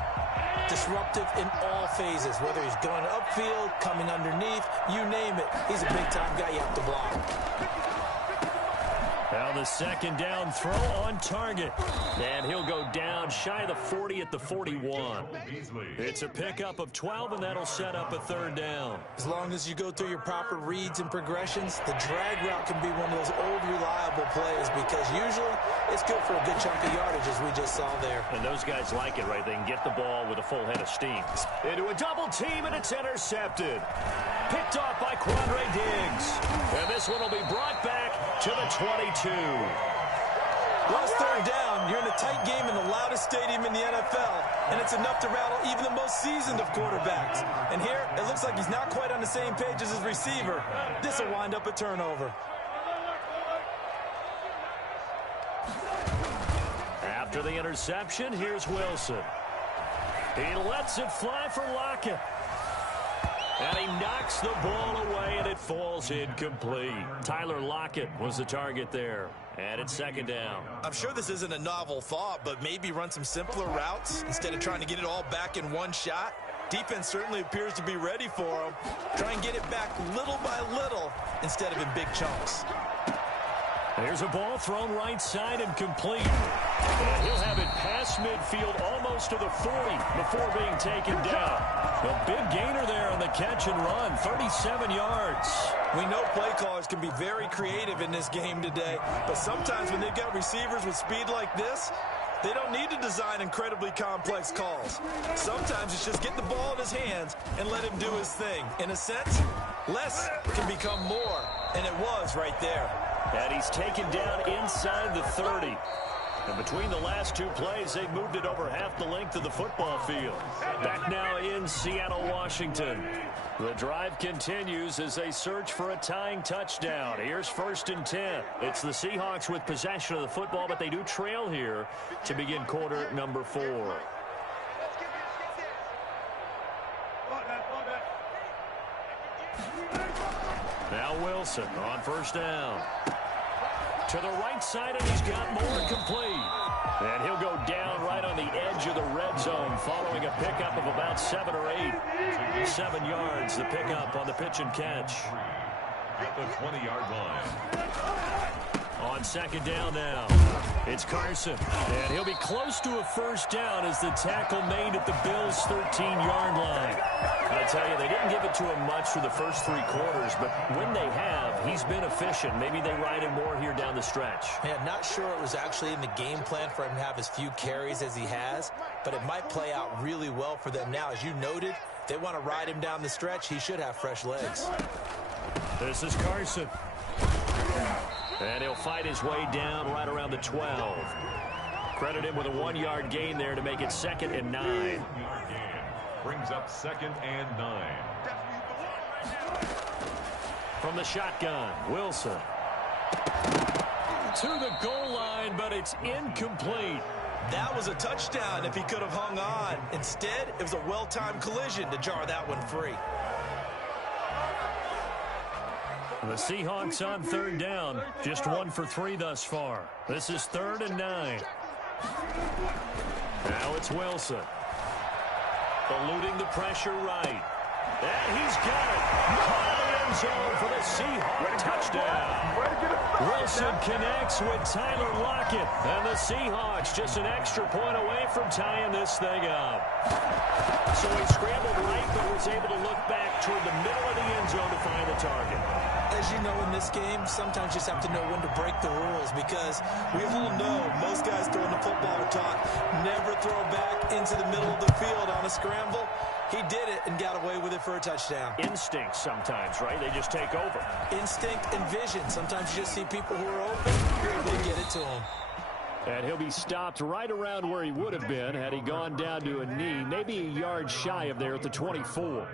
disruptive in all phases, whether he's going upfield, coming underneath, you name it. He's a big-time guy you have to block. Now the 2nd down throw on target. And he'll go down shy of the 40 at the 41. It's a pickup of 12, and that'll set up a 3rd down. As long as you go through your proper reads and progressions, the drag route can be one of those old reliable plays because usually it's good for a good chunk of yardage as we just saw there. And those guys like it, right? They can get the ball with a full head of steam. Into a double team, and it's intercepted. Picked off by Quandre Diggs. And this one will be brought back to the 22. Well, it's 3rd down. You're in a tight game in the loudest stadium in the NFL, and it's enough to rattle even the most seasoned of quarterbacks. And here, it looks like he's not quite on the same page as his receiver. This will wind up a turnover. After the interception, here's Wilson. He lets it fly for Lockett. And he knocks the ball away, and it falls incomplete. Tyler Lockett was the target there. And it's 2nd down. I'm sure this isn't a novel thought, but maybe run some simpler routes instead of trying to get it all back in one shot. Defense certainly appears to be ready for him. Try and get it back little by little instead of in big chunks. There's a ball thrown right side and complete. And he'll have it past midfield almost to the 40 before being taken down. A big gainer there on the catch and run, 37 yards. We know play callers can be very creative in this game today, but sometimes when they've got receivers with speed like this, they don't need to design incredibly complex calls. Sometimes it's just get the ball in his hands and let him do his thing. In a sense, less can become more, and it was right there. And he's taken down inside the 30. And between the last 2 plays, they've moved it over half the length of the football field. Back now in Seattle, Washington. The drive continues as they search for a tying touchdown. Here's 1st and 10. It's the Seahawks with possession of the football, but they do trail here to begin quarter number 4. Now Wilson on 1st down. To the right side, and he's got more complete. And he'll go down right on the edge of the red zone following a pickup of about 7 or 8. 7 yards, the pickup on the pitch and catch. at the 20-yard line. On second down now, it's Carson. And he'll be close to a first down as the tackle made at the Bills' 13-yard line. I tell you, they didn't give it to him much for the first 3 quarters, but when they have, he's been efficient. Maybe they ride him more here down the stretch. Yeah, not sure it was actually in the game plan for him to have as few carries as he has, but it might play out really well for them now. As you noted, they want to ride him down the stretch. He should have fresh legs. This is Carson. And he'll fight his way down right around the 12. Credit him with a 1-yard gain there to make it 2nd and 9. 1-yard gain brings up 2nd and 9. From the shotgun, Wilson. To the goal line, but it's incomplete. That was a touchdown if he could have hung on. Instead, it was a well-timed collision to jar that one free. The Seahawks on 3rd down. Just 1 for 3 thus far. This is 3rd and 9. Now it's Wilson. Eluding the pressure right. And he's got it. Caught in the end zone for the Seahawks touchdown. Wilson connects with Tyler Lockett. And the Seahawks just an extra point away from tying this thing up. So he scrambled right, but was able to look back toward the middle of the end zone to find the target. As you know, in this game, sometimes you just have to know when to break the rules, because we all know most guys throwing the football are taught never throw back into the middle of the field on a scramble. He did it and got away with it for a touchdown. Instinct sometimes, right? They just take over. Instinct and vision. Sometimes you just see people who are open, you're able to get it to them. And he'll be stopped right around where he would have been had he gone down to a knee, maybe a yard shy of there at the 24.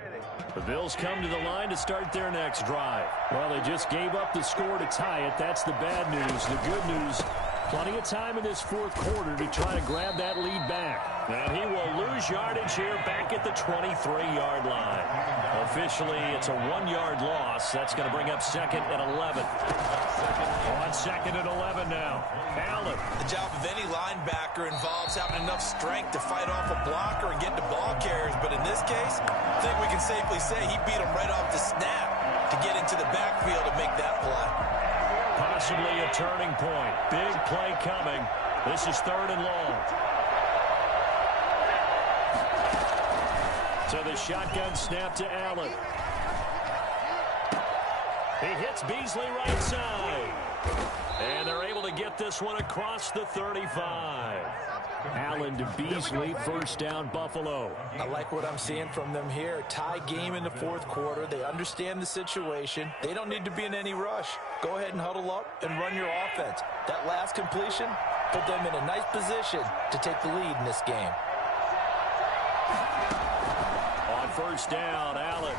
The Bills come to the line to start their next drive. Well, they just gave up the score to tie it. That's the bad news. The good news, plenty of time in this 4th quarter to try to grab that lead back. And he will lose yardage here back at the 23-yard line. Officially, it's a 1-yard loss. That's going to bring up 2nd and 11. On 2nd and 11 now. Allen. The job of any linebacker involves having enough strength to fight off a blocker and get to ball carriers. But in this case, I think we can safely say he beat him right off the snap to get into the backfield and make that play. Possibly a turning point. Big play coming. This is 3rd and long. So the shotgun snap to Allen. He hits Beasley right side. And they're able to get this one across the 35. Allen to Beasley, 1st down Buffalo. I like what I'm seeing from them here. Tie game in the 4th quarter. They understand the situation. They don't need to be in any rush. Go ahead and huddle up and run your offense. That last completion put them in a nice position to take the lead in this game. On 1st down, Allen.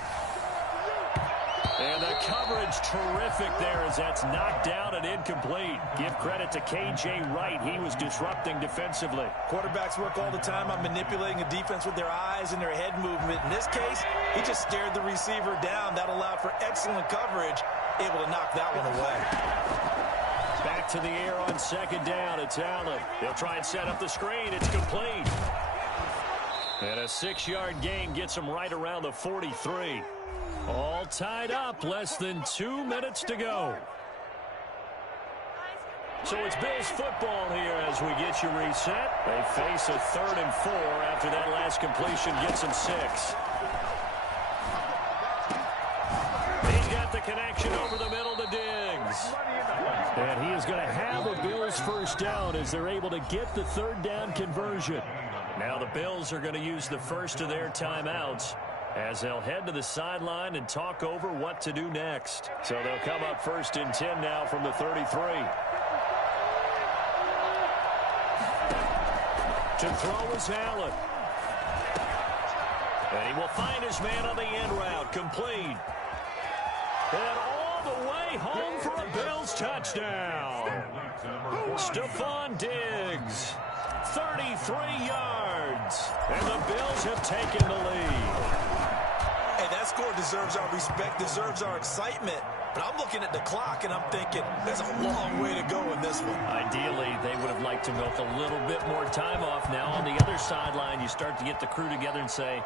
And the coverage terrific there as that's knocked down and incomplete. Give credit to K.J. Wright. He was disrupting defensively. Quarterbacks work all the time on manipulating a defense with their eyes and their head movement. In this case, he just stared the receiver down. That allowed for excellent coverage, able to knock that one away. Back to the air on 2nd down. It's Allen. They'll try and set up the screen. It's complete. And a 6-yard gain gets him right around the 43. All tied up, less than 2 minutes to go. So it's Bills football here as we get you reset. They face a 3rd and 4 after that last completion gets them 6. He's got the connection over the middle to Diggs. And he is going to have a Bills 1st down as they're able to get the 3rd down conversion. Now the Bills are going to use the first of their timeouts as they'll head to the sideline and talk over what to do next. So they'll come up 1st and 10 now from the 33. To throw is Allen. And he will find his man on the end route. Complete. And all the way home for a Bills touchdown. Stephon Diggs. 33 yards. And the Bills have taken the lead. Hey, that score deserves our respect, deserves our excitement. But I'm looking at the clock, and I'm thinking there's a long way to go in this one. Ideally, they would have liked to milk a little bit more time off. Now, on the other sideline, you start to get the crew together and say,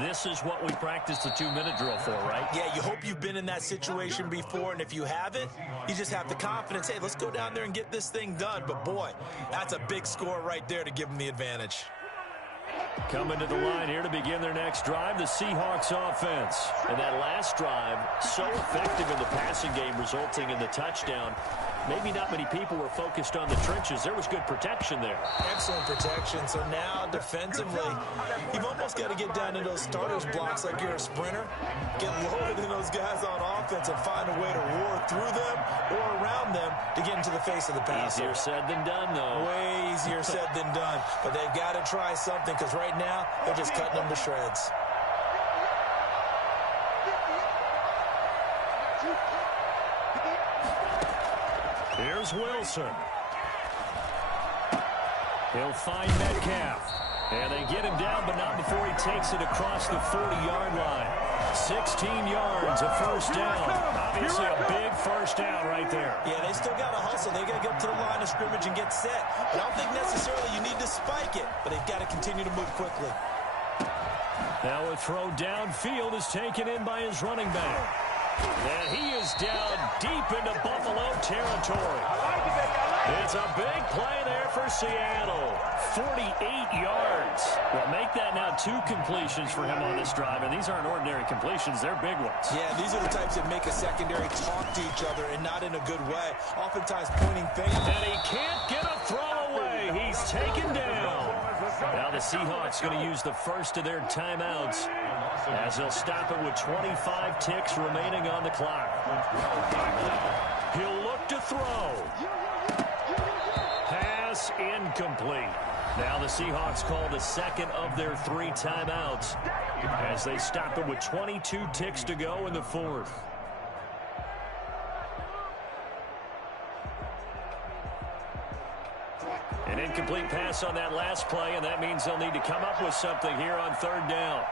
This is what we practiced the 2-minute drill for, right? Yeah, you hope you've been in that situation before, and if you haven't, you just have the confidence, hey, let's go down there and get this thing done. But, boy, that's a big score right there to give them the advantage. Coming to the line here to begin their next drive, the Seahawks offense. And that last drive, so effective in the passing game, resulting in the touchdown. Maybe not many people were focused on the trenches. There was good protection there. Excellent protection. So now, defensively, you've almost got to get down to those starters blocks like you're a sprinter. Get loaded in those guys on offense and find a way to roar through them or around them to get into the face of the passer. Easier said than done, though. Way easier said than done. But they've got to try something because right now, they're just cutting them to shreds. Here's Wilson. He'll find Metcalf. And they get him down, but not before he takes it across the 40-yard line. 16 yards, a first down. Obviously a big first down right there. Yeah, they still got to hustle. They got to get up to the line of scrimmage and get set. But I don't think necessarily you need to spike it, but they've got to continue to move quickly. Now a throw downfield is taken in by his running back. And he is down deep into Buffalo territory. It's a big play there for Seattle. 48 yards. Well, make that now 2 completions for him on this drive, and these aren't ordinary completions. They're big ones. Yeah, these are the types that make a secondary talk to each other and not in a good way. Oftentimes pointing fingers. And he can't get a throw away. He's taken down. Now the Seahawks going to use the first of their timeouts as they'll stop it with 25 ticks remaining on the clock. He'll look to throw. Pass incomplete. Now the Seahawks call the second of their 3 timeouts as they stop it with 22 ticks to go in the 4th. An incomplete pass on that last play, and that means they'll need to come up with something here on 3rd down.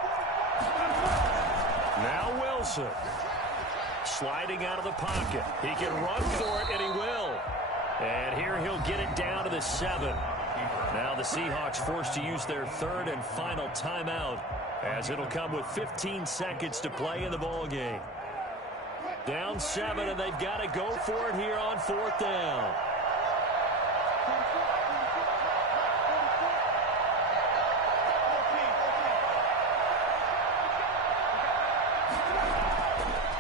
Now Wilson. Sliding out of the pocket. He can run for it, and he will. And here he'll get it down to the 7. Now the Seahawks forced to use their 3rd and final timeout as it'll come with 15 seconds to play in the ball game. Down 7, and they've got to go for it here on 4th down.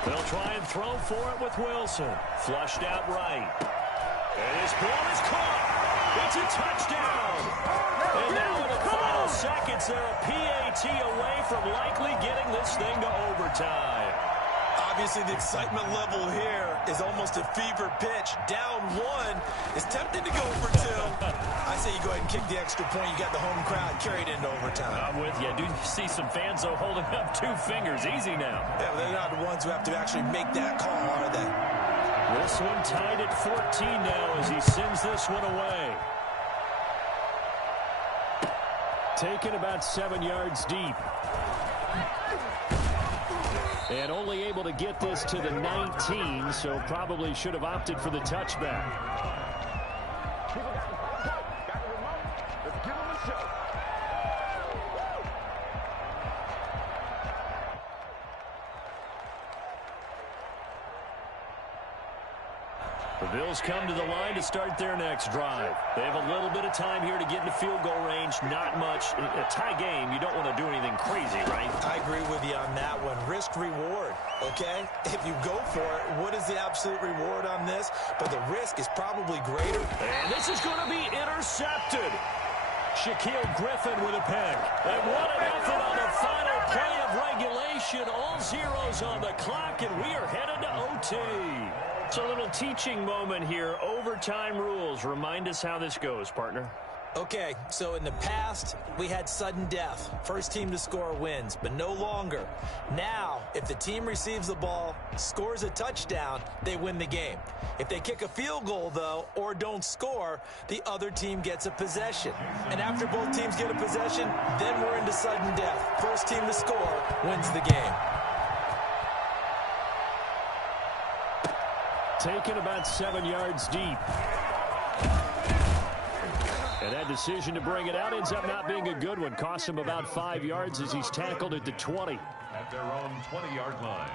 They'll try and throw for it with Wilson. Flushed out right. And his ball is caught. It's a touchdown. And now in the final seconds, they're a PAT away from likely getting this thing to overtime. Obviously, the excitement level here is almost a fever pitch. Down 1 is tempted to go for 2. I say you go ahead and kick the extra point. You got the home crowd carried into overtime. I'm with you. I do see some fans, though, holding up 2 fingers. Easy now. Yeah, but they're not the ones who have to actually make that call, are they? This one tied at 14 now as he sends this one away. Taken about 7 yards deep. And only able to get this to the 19, so probably should have opted for the touchback. The Bills come to the line to start their next drive. They have a little bit of time here to get into field goal range. Not much. A tie game, you don't want to do anything crazy, right? I agree with you on that one. Risk-reward, okay? If you go for it, what is the absolute reward on this? But the risk is probably greater. And this is going to be intercepted. Shaquille Griffin with a pick. And what an effort on the final play of regulation. All zeros on the clock, and we are headed to OT. So a little teaching moment here. Overtime rules. Remind us how this goes, partner. Okay, so in the past, we had sudden death. First team to score wins, but no longer. Now, if the team receives the ball, scores a touchdown, they win the game. If they kick a field goal, though, or don't score, the other team gets a possession. And after both teams get a possession, then we're into sudden death. First team to score wins the game. Taken about 7 yards deep. And that decision to bring it out ends up not being a good one. Costs him about 5 yards as he's tackled at the 20. At their own 20-yard line.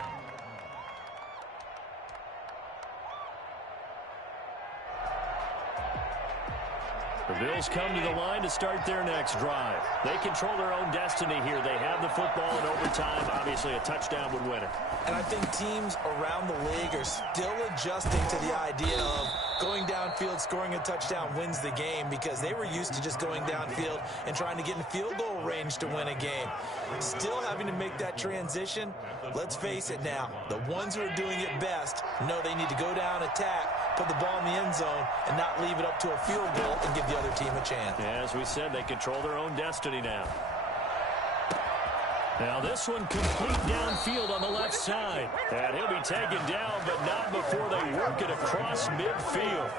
The Bills come to the line to start their next drive. They control their own destiny here. They have the football in overtime. Obviously, a touchdown would win it. And I think teams around the league are still adjusting to the idea of going downfield, scoring a touchdown wins the game, because they were used to just going downfield and trying to get in field goal range to win a game. Still having to make that transition. Let's face it now, the ones who are doing it best know they need to go down, attack, put the ball in the end zone, and not leave it up to a field goal and give the other team a chance. Yeah, as we said, they control their own destiny now. Now this one complete downfield on the left side. And he'll be taken down, but not before they work it across midfield.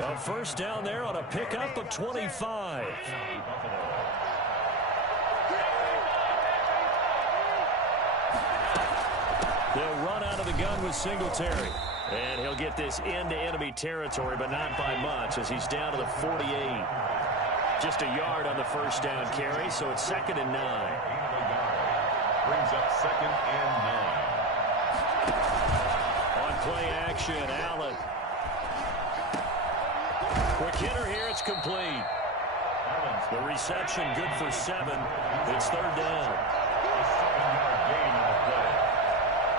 A first down there on a pickup of 25. They'll run out of the gun with Singletary. And he'll get this into enemy territory, but not by much, as he's down to the 48. Just a yard on the first down carry, so it's 2nd and 9. Brings up 2nd and 9. On play action, Allen. Quick hitter here, it's complete. The reception good for 7. It's 3rd down. A 7-yard gain on the play.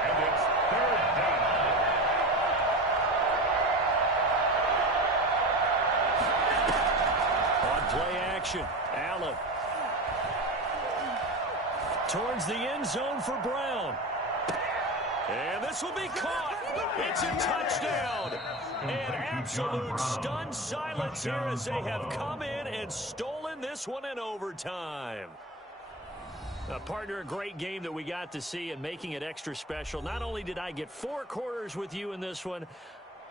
And it's 3rd down. On play action, Allen. Towards the end zone for Brown. And this will be caught. It's a touchdown. And absolute stunned silence here as they have come in and stolen this one in overtime. Partner, a great game that we got to see, and making it extra special. Not only did I get 4 quarters with you in this one,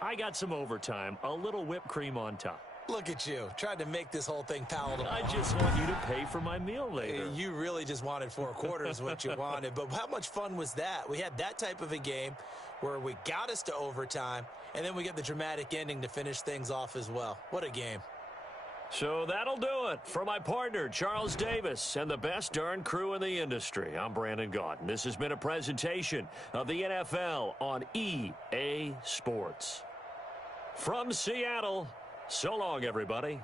I got some overtime. A little whipped cream on top. Look at you, tried to make this whole thing palatable. I just want you to pay for my meal later. You really just wanted 4 quarters what you wanted. But how much fun was that? We had that type of a game where we got us to overtime, and then we get the dramatic ending to finish things off as well. What a game. So that'll do it. For my partner, Charles Davis, and the best darn crew in the industry, I'm Brandon Gaudin. This has been a presentation of the NFL on EA Sports. From Seattle, so long, everybody.